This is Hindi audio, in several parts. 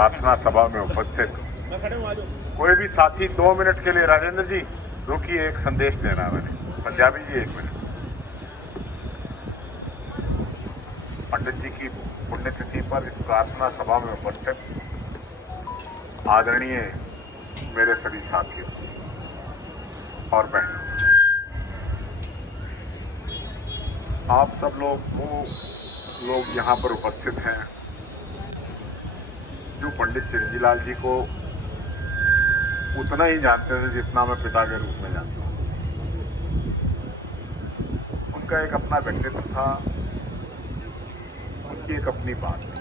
प्रार्थना सभा में उपस्थित कोई भी साथी 2 मिनट के लिए, राजेंद्र जी रुकिए, एक संदेश देना है मैंने। पंजाबी जी 1 मिनट। पंडित जी की पुण्यतिथि पर इस प्रार्थना सभा में उपस्थित आदरणीय मेरे सभी साथियों और बहनों, आप सब लोग वो लोग यहाँ पर उपस्थित हैं जो पंडित चिरंजीलाल जी को उतना ही जानते थे जितना मैं पिता के रूप में जानता हूँ। उनका एक अपना व्यक्तित्व था, उनकी एक अपनी बात थी।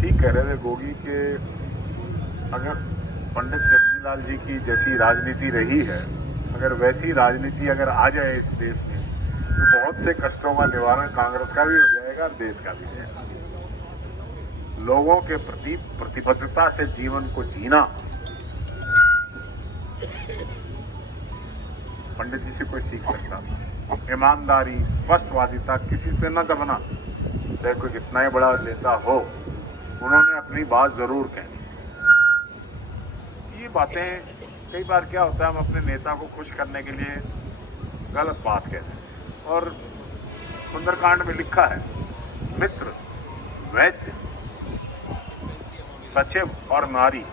ठीक कह रहे थे गोगी के अगर पंडित चिरंजीलाल जी की जैसी राजनीति रही है, अगर वैसी राजनीति अगर आ जाए इस देश में तो बहुत से कष्टों का निवारण कांग्रेस का भी हो जाएगा और देश का भी हो जाएगा। लोगों के प्रति प्रतिबद्धता से जीवन को जीना पंडित जी से कोई सीख सकता था। ईमानदारी, स्पष्टवादिता, किसी से न दबना, चाहे कोई कितना ही बड़ा नेता हो, उन्होंने अपनी बात जरूर कही। ये बातें कई बार क्या होता है, हम अपने नेता को खुश करने के लिए गलत बात कहते हैं। और सुंदरकांड में लिखा है, मित्र, वैद्य, सचिव और नारी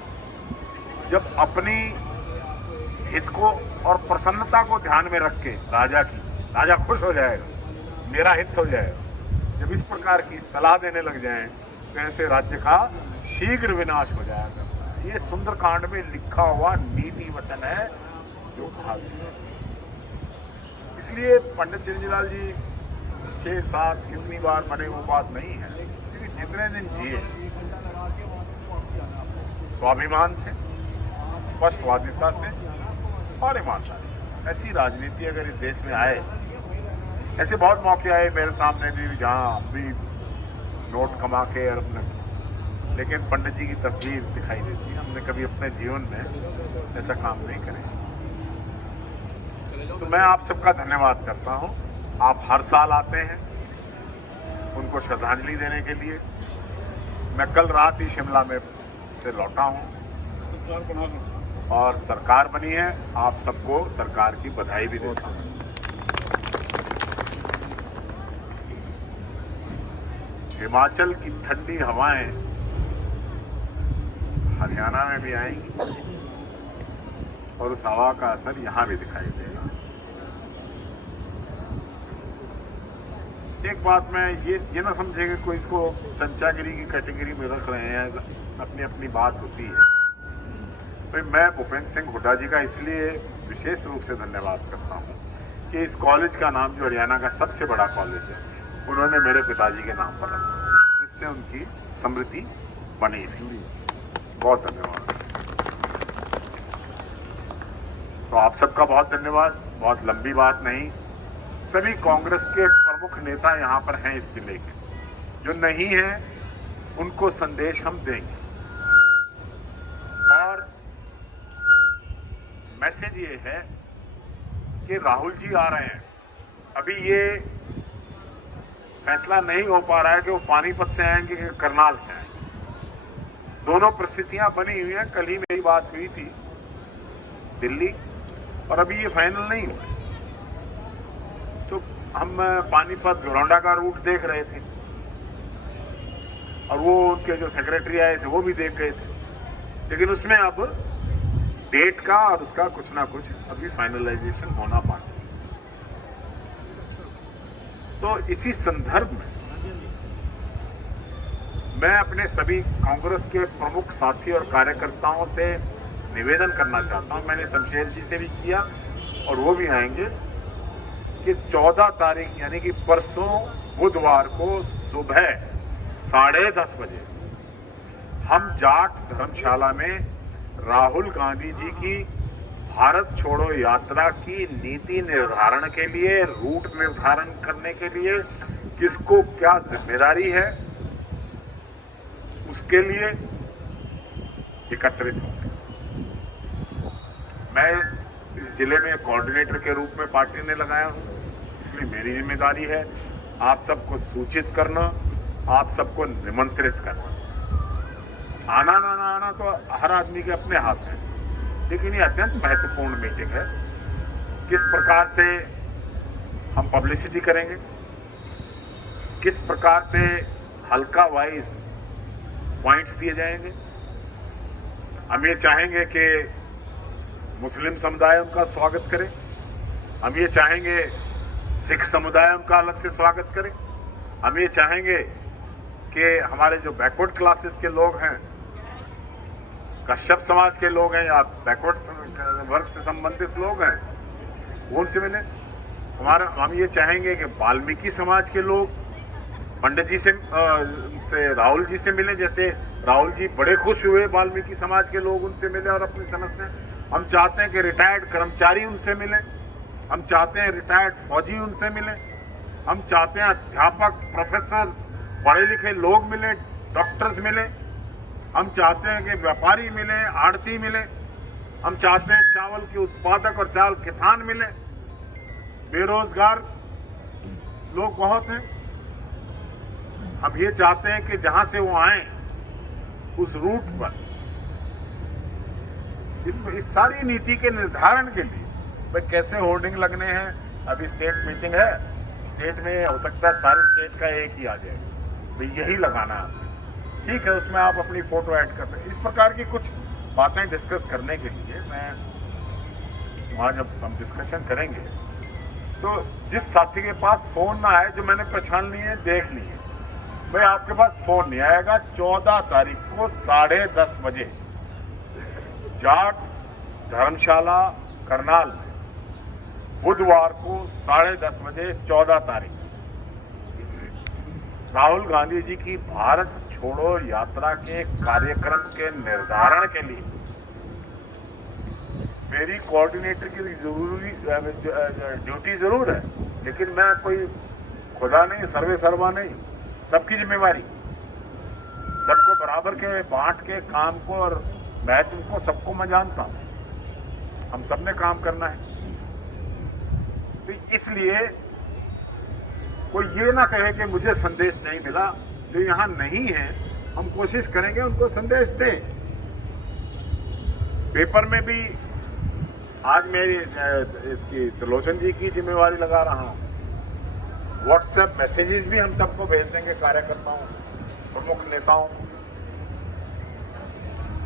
जब अपनी हित को और प्रसन्नता को ध्यान में रख के राजा खुश हो जाएगा, मेरा हित हो जाएगा, जब इस प्रकार की सलाह देने लग जाएं तो ऐसे राज्य का शीघ्र विनाश हो जाएगा। ये सुंदरकांड में लिखा हुआ नीति वचन है जो कहा गया। इसलिए पंडित चिरंजीलाल जी 6-7 कितनी बार बने वो बात नहीं है, क्योंकि जितने दिन जिए स्वाभिमान से, स्पष्टवादिता से और ईमानदारी से। ऐसी राजनीति अगर इस देश में आए, ऐसे बहुत मौके आए मेरे सामने भी जहां भी नोट कमा के और अपने, लेकिन पंडित जी की तस्वीर दिखाई देती है। हमने कभी अपने जीवन में ऐसा काम नहीं करे। तो मैं आप सबका धन्यवाद करता हूं। आप हर साल आते हैं उनको श्रद्धांजलि देने के लिए। मैं कल रात ही शिमला में से लौटा हूं और सरकार बनी है। आप सबको सरकार की बधाई भी देता हूं। हिमाचल की ठंडी हवाएं हरियाणा में भी आएंगी और उस हवा का असर यहां भी दिखाई देगा। एक बात मैं ये ना समझे कि कोई इसको चंचागिरी की कैटेगरी में रख रहे हैं, अपनी अपनी बात होती है। तो मैं भूपेंद्र सिंह हुड्डा जी का इसलिए विशेष रूप से धन्यवाद करता हूं कि इस कॉलेज का नाम, जो हरियाणा का सबसे बड़ा कॉलेज है, उन्होंने मेरे पिताजी के नाम पर रखा, जिससे उनकी स्मृति बनी रही। बहुत धन्यवाद। तो आप सबका बहुत धन्यवाद। बहुत लंबी बात नहीं। सभी कांग्रेस के प्रमुख नेता यहां पर हैं इस जिले के, जो नहीं हैं उनको संदेश हम देंगे। और मैसेज ये है कि राहुल जी आ रहे हैं। अभी ये फैसला नहीं हो पा रहा है कि वो पानीपत से आएंगे कि करनाल से आएंगे। दोनों परिस्थितियां बनी हुई हैं। कल ही मेरी बात हुई थी दिल्ली, और अभी ये फाइनल नहीं हुआ। तो हम पानीपत घरौंडा का रूट देख रहे थे और वो उनके जो सेक्रेटरी आए थे वो भी देख गए थे, लेकिन उसमें अब डेट का और उसका कुछ ना कुछ अभी फाइनलाइजेशन होना बाकी है। तो इसी संदर्भ में मैं अपने सभी कांग्रेस के प्रमुख साथी और कार्यकर्ताओं से निवेदन करना चाहता हूं, मैंने शमशेर जी से भी किया और वो भी आएंगे, कि 14 तारीख यानी कि परसों बुधवार को सुबह 10:30 बजे हम जाट धर्मशाला में राहुल गांधी जी की भारत छोड़ो यात्रा की नीति निर्धारण के लिए, रूट निर्धारण करने के लिए किसको क्या जिम्मेदारी है, उसके लिए एकत्रित होंगे। मैं इस जिले में कोऑर्डिनेटर के रूप में पार्टी ने लगाया हूं, इसलिए मेरी जिम्मेदारी है आप सबको सूचित करना, आप सबको निमंत्रित करना। आना ना ना आना तो हर आदमी के अपने हाथ में, लेकिन ये अत्यंत महत्वपूर्ण मीटिंग है। किस प्रकार से हम पब्लिसिटी करेंगे, किस प्रकार से हल्का वाइज पॉइंट्स दिए जाएंगे। हम ये चाहेंगे कि मुस्लिम समुदाय उनका स्वागत करे, हम ये चाहेंगे सिख समुदाय उनका अलग से स्वागत करे, हम ये चाहेंगे कि हमारे जो बैकवर्ड क्लासेस के लोग हैं, कश्यप समाज के लोग हैं या बैकवर्ड वर्ग से संबंधित लोग हैं, वो उनसे मिले। हम ये चाहेंगे कि वाल्मीकि समाज के लोग पंडित जी से राहुल जी से मिले, जैसे राहुल जी बड़े खुश हुए वाल्मीकि समाज के लोग उनसे मिले और अपनी समस्या। हम चाहते हैं कि रिटायर्ड कर्मचारी उनसे मिले, हम चाहते हैं रिटायर्ड फौजी उनसे मिले, हम चाहते हैं अध्यापक, प्रोफेसर्स, पढ़े लिखे लोग मिले, डॉक्टर्स मिले, हम चाहते हैं कि व्यापारी मिले, आड़ती मिले, हम चाहते हैं चावल के उत्पादक और चावल किसान मिले। बेरोजगार लोग बहुत हैं, हम ये चाहते हैं कि जहां से वो आए उस रूट पर इस सारी नीति के निर्धारण के लिए भाई कैसे होर्डिंग लगने हैं। अभी स्टेट मीटिंग है, स्टेट में हो सकता है सारे स्टेट का एक ही आ जाए, भाई यही लगाना है, ठीक है, उसमें आप अपनी फोटो ऐड कर सकते। इस प्रकार की कुछ बातें डिस्कस करने के लिए मैं वहाँ जब हम डिस्कशन करेंगे तो जिस साथी के पास फोन ना आए, जो मैंने पहचान लिए देख लिए, भाई आपके पास फोन नहीं आएगा। 14 तारीख को 10:30 बजे जाट धर्मशाला करनाल में, बुधवार को 10:30 बजे 14 तारीख राहुल गांधी जी की भारत छोड़ो यात्रा के कार्यक्रम के निर्धारण के लिए मेरी कोऑर्डिनेटर की जरूरी ड्यूटी जरूर है, लेकिन मैं कोई खुदा नहीं, सर्वे सर्वा नहीं, सबकी जिम्मेवारी, सबको बराबर के बांट के काम को और महत्व को सबको मैं जानता हूं। हम सब ने काम करना है, तो इसलिए कोई ये ना कहे कि मुझे संदेश नहीं मिला। जो यहां नहीं है हम कोशिश करेंगे उनको संदेश दें। पेपर में भी आज मेरी इसकी त्रिलोचन जी की जिम्मेवारी लगा रहा हूं। व्हाट्सएप मैसेजेस भी हम सबको भेज देंगे, कार्यकर्ताओं, प्रमुख नेताओं,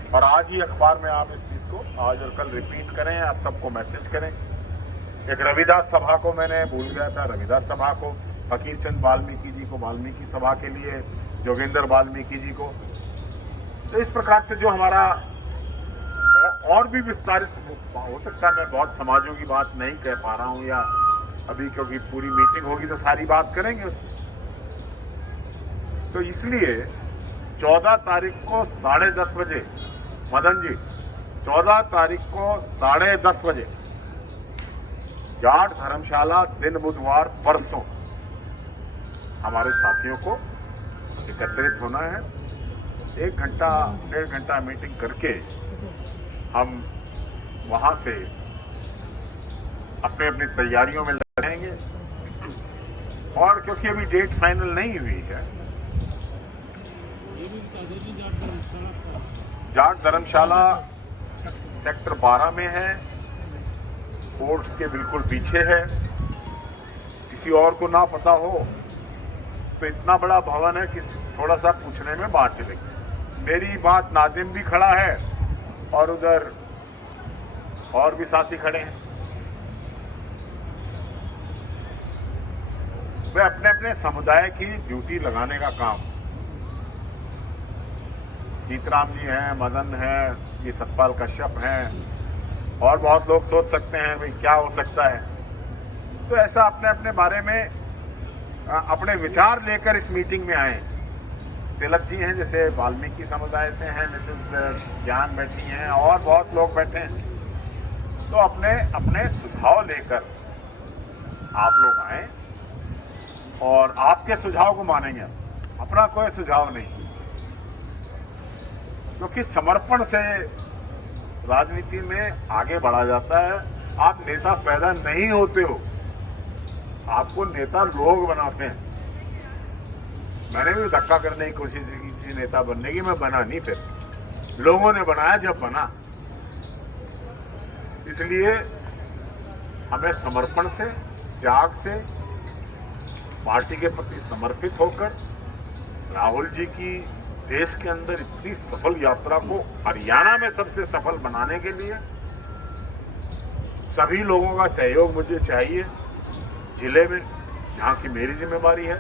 और आज ही अखबार में आप इस चीज को आज और कल रिपीट करें, आप सबको मैसेज करें। एक रविदास सभा को मैंने भूल गया था, रविदास सभा को, फकीर चंद वाल्मीकि जी को वाल्मीकि सभा के लिए, जोगेंद्र वाल्मीकि जी को। तो इस प्रकार से जो हमारा और भी विस्तारित हो सकता है। मैं बहुत समाजों की बात नहीं कह पा रहा हूं, या अभी क्योंकि पूरी मीटिंग होगी तो सारी बात करेंगे उसमें। तो इसलिए 14 तारीख को 10:30 बजे, मदन जी, 14 तारीख को 10:30 बजे जाट धर्मशाला, दिन बुधवार, परसों हमारे साथियों को एकत्रित होना है। 1 घंटा 1.5 घंटा मीटिंग करके हम वहां से अपने अपनी तैयारियों में लगेंगे। और क्योंकि अभी डेट फाइनल नहीं हुई है, जाट धर्मशाला सेक्टर 12 में है, फोर्ट्स के बिल्कुल पीछे है। किसी और को ना पता हो तो इतना बड़ा भवन है कि थोड़ा सा पूछने में बात चलेगी। मेरी बात नाजिम भी खड़ा है और उधर और भी साथी खड़े हैं। वे अपने अपने समुदाय की ड्यूटी लगाने का काम, जीतराम जी हैं, मदन है, ये सतपाल कश्यप हैं, और बहुत लोग सोच सकते हैं भाई क्या हो सकता है। तो ऐसा अपने अपने बारे में अपने विचार लेकर इस मीटिंग में आए। तिलक जी हैं जैसे वाल्मीकि समुदाय से हैं, मिसेस ज्ञान बैठी हैं, और बहुत लोग बैठे हैं। तो अपने अपने सुझाव लेकर आप लोग आए और आपके सुझाव को मानेंगे, अपना कोई सुझाव नहीं, क्योंकि समर्पण से राजनीति में आगे बढ़ा जाता है। आप नेता पैदा नहीं होते हो, आपको नेता लोग बनाते हैं। मैंने भी धक्का करने की कोशिश की थी नेता बनने की, मैं बना नहीं, फिर लोगों ने बनाया जब बना। इसलिए हमें समर्पण से, त्याग से, पार्टी के प्रति समर्पित होकर राहुल जी की देश के अंदर इतनी सफल यात्रा को हरियाणा में सबसे सफल बनाने के लिए सभी लोगों का सहयोग मुझे चाहिए। जिले में जहां की मेरी जिम्मेवारी है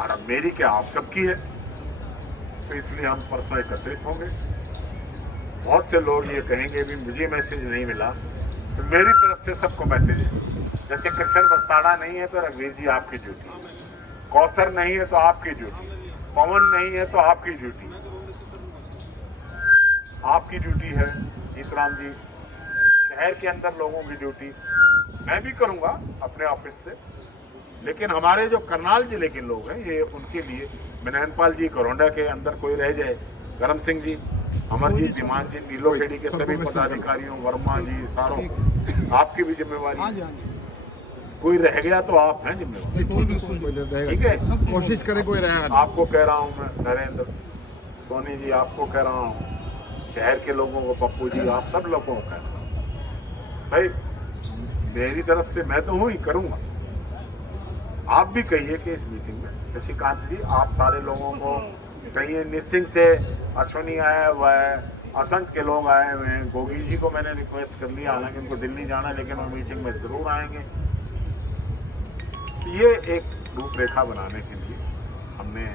और अब मेरी क्या आप सबकी है, तो इसलिए हम परसों एकत्रित होंगे। बहुत से लोग ये कहेंगे भी मुझे मैसेज नहीं मिला, तो मेरी तरफ से सबको मैसेज है। जैसे कृष्ण बस्ताड़ा नहीं है तो रघुवीर जी आपकी ड्यूटी, कौसर नहीं है तो आपकी ड्यूटी, पवन नहीं है तो आपकी ड्यूटी, आपकी ड्यूटी है जीतराम जी। शहर के अंदर लोगों की ड्यूटी मैं भी करूंगा अपने ऑफिस से, लेकिन हमारे जो करनाल जिले के लोग हैं ये उनके लिए मनहनपाल जी, करोंडा के अंदर कोई रह जाए, करम सिंह जी, अमरजीत, धीमान जी, नीलोखेड़ी के सभी पदाधिकारियों, वर्मा जी, सारों, आपकी भी जिम्मेवारी। कोई रह गया तो आप हैं जिम्मेवार, ठीक है? कोशिश करें कोई रहेगा। आपको कह रहा हूं मैं, नरेंद्र, सोनी जी, आपको कह रहा हूं, शहर के लोगों को, पप्पू जी, आप सब लोगों को कह रहा हूं भाई, मेरी तरफ से मैं तो हूं ही, करूंगा। आप भी कहिए कि इस मीटिंग में शशिकांत जी आप सारे लोगों को कहिए, निसिंग से अश्वनी आया हुआ है, असंख्य के लोग आए हुए हैं, गोगी जी को मैंने रिक्वेस्ट कर लिया, हालांकि उनको दिल्ली जाना, लेकिन वो मीटिंग में जरूर आएंगे। ये एक रूपरेखा बनाने के लिए हमने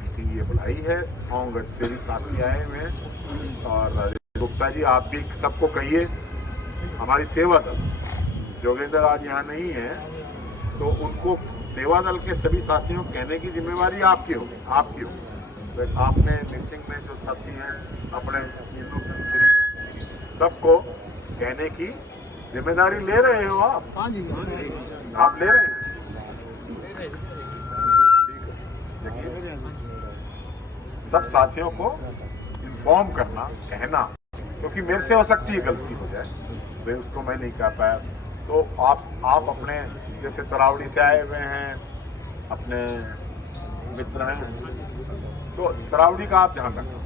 मीटिंग ये बुलाई है। और से भी साथी आए हुए हैं, और राजेश गुप्ता जी आप भी सबको कहिए, हमारी सेवा दल जोगेंद्र आज यहाँ नहीं है, तो उनको सेवा दल के सभी साथियों को कहने की जिम्मेवारी आपकी होगी, आपकी होगी। तो आपने निसिंग में जो साथी हैं अपने सबको कहने की जिम्मेदारी ले रहे हो आप? हाँ जी, आप ले रहे हैं? ठीक है, सब साथियों को इन्फॉर्म करना, कहना, क्योंकि मेरे से हो सकती है गलती हो जाए, भाई उसको मैं नहीं कर पाया, तो आप अपने जैसे तरावड़ी से आए हुए हैं, अपने मित्र हैं, तो तरावड़ी का आप ध्यान रखना,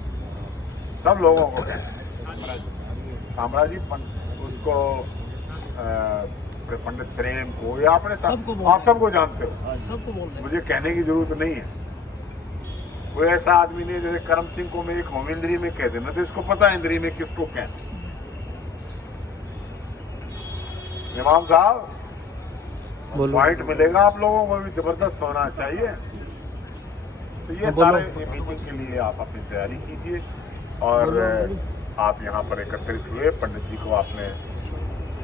सब लोगों को कामरा जी, उसको पंडित प्रेम को, या अपने आप सबको जानते हो, सबको बोल मुझे कहने की जरूरत नहीं है। कोई ऐसा आदमी नहीं जैसे करम सिंह को मैं एक होम इंद्री में कह देना, तो इसको पता है इंद्री में किसको कहना। इमाम साहब पॉइंट मिलेगा आप लोगों को भी, जबरदस्त होना चाहिए। तो ये सारे मीटिंग के लिए आप अपनी तैयारी कीजिए, और आप यहाँ पर एकत्रित हुए, पंडित जी को आपने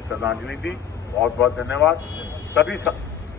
श्रद्धांजलि दी, बहुत बहुत धन्यवाद। सभी